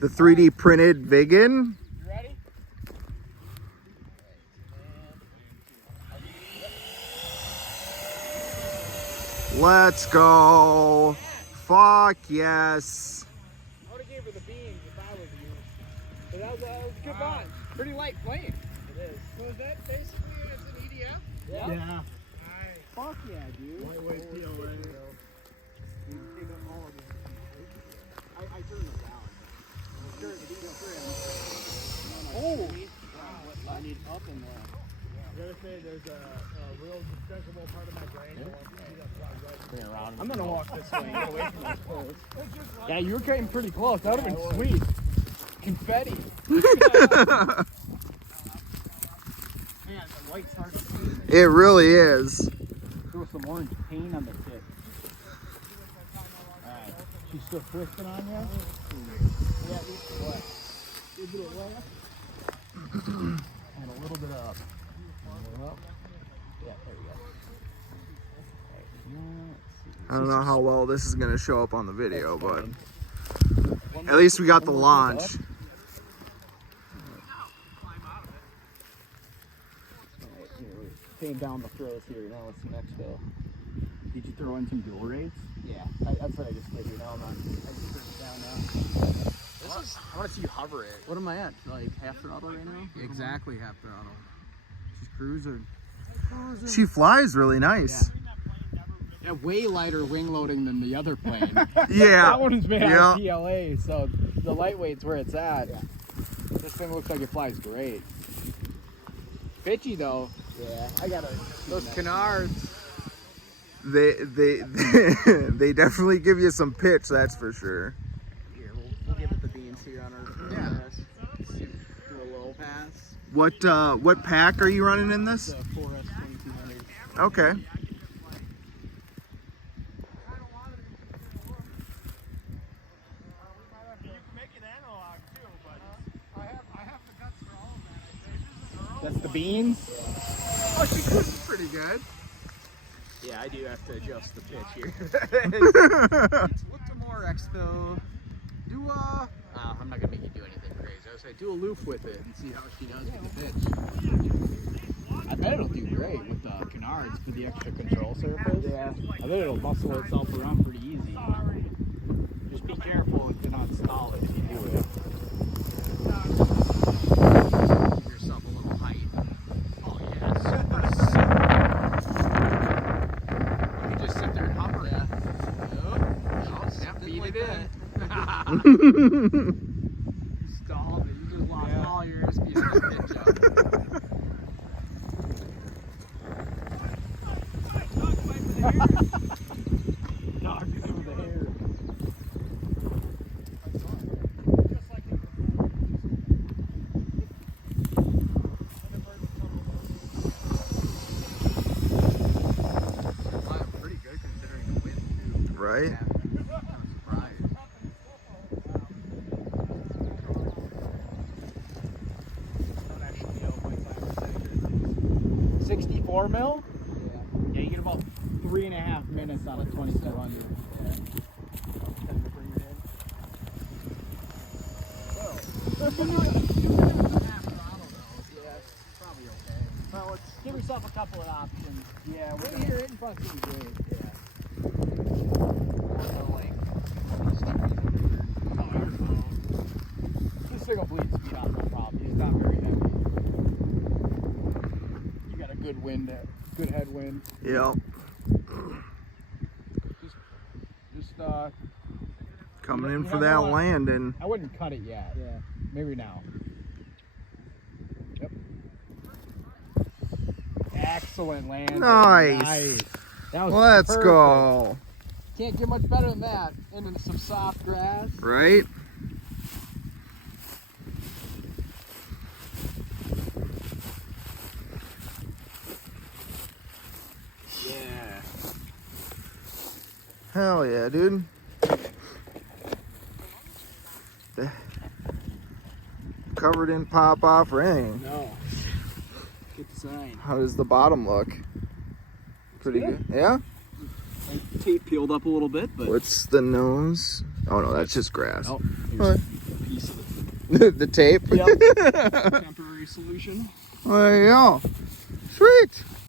The 3D printed Viggen. You ready? Let's go. Fuck yes. I would have gave her the beans if I was you. But that was a good run. Pretty light plane. It is. So is that basically it's an EDF? Yeah. Yeah. Nice. Fuck yeah, dude. Lightweight PLA. I turned them down. Sure, the diesel trim. Oh! I need up and left. I gotta say, there's a real despicable part of my brain. I'm gonna walk this way. Get away from those poles. Yeah, you were getting pretty close. That would have been sweet. Confetti. Man, the white's hard to see. It really is. Throw some orange paint on the tip. Alright. She's still twisting on you? Yeah, at least what? A little bit of left. And a little bit up. A little up. Yeah, there we go. I don't know how well this is going to show up on the video, but at least we got the launch. Came down the throws here. Now what's next though? Did you throw in some dual rates? Yeah, that's what I just did. You know, I just put it down now. I want to see you hover it. What am I at? Like half throttle right now? Exactly half throttle. She's cruising. She flies really nice. Yeah, way lighter wing loading than the other plane. Yeah. That one's made out of PLA, so the lightweight's where it's at. Yeah. This thing looks like it flies great. Pitchy though. Yeah, I got those canards. They definitely give you some pitch, that's for sure. Here, we'll give it the beans here on our do a low pass. What pack are you running in this? The 4S 2200. Okay. That's the beans? Oh, she cruises pretty good. Yeah, I do have to adjust the pitch here. Look to more X though. Do I'm not gonna make you do anything crazy. I would say do a loop with it and see how she does with the pitch. I bet it'll do great with the canards for the extra control surface. Yeah. I bet it'll muscle itself around pretty easy. Just be careful to not stall it if you do it. Give yourself a little height. Oh yeah, super you can just sit there and hover it. Oh, snap, beat it in. You stalled it. You just lost all your speed on the pitch up. Dog is over the hair. 64 mil? Yeah, you get about 3.5 minutes on a 2200. Yeah. Well, give yourself a couple of options. Yeah, we're here in fucking great. Yeah. This thing will bleed speed out, no problem. It's not very heavy. You got a good wind, good headwind. Yep. Just coming in for that landing. I wouldn't cut it yet. Yeah. Maybe now. Yep. Excellent landing. Nice. That was Let's perfect. go. Can't get much better than that. Into some soft grass. Right? Yeah. Hell yeah, dude. Cover didn't pop off or anything. No. Good sign. How does the bottom look? Pretty good. Yeah? Tape peeled up a little bit, but What's the nose? Oh no, that's just grass. oh, Alright. here's a piece of The tape. Yep. Temporary solution. There you go. Sweet.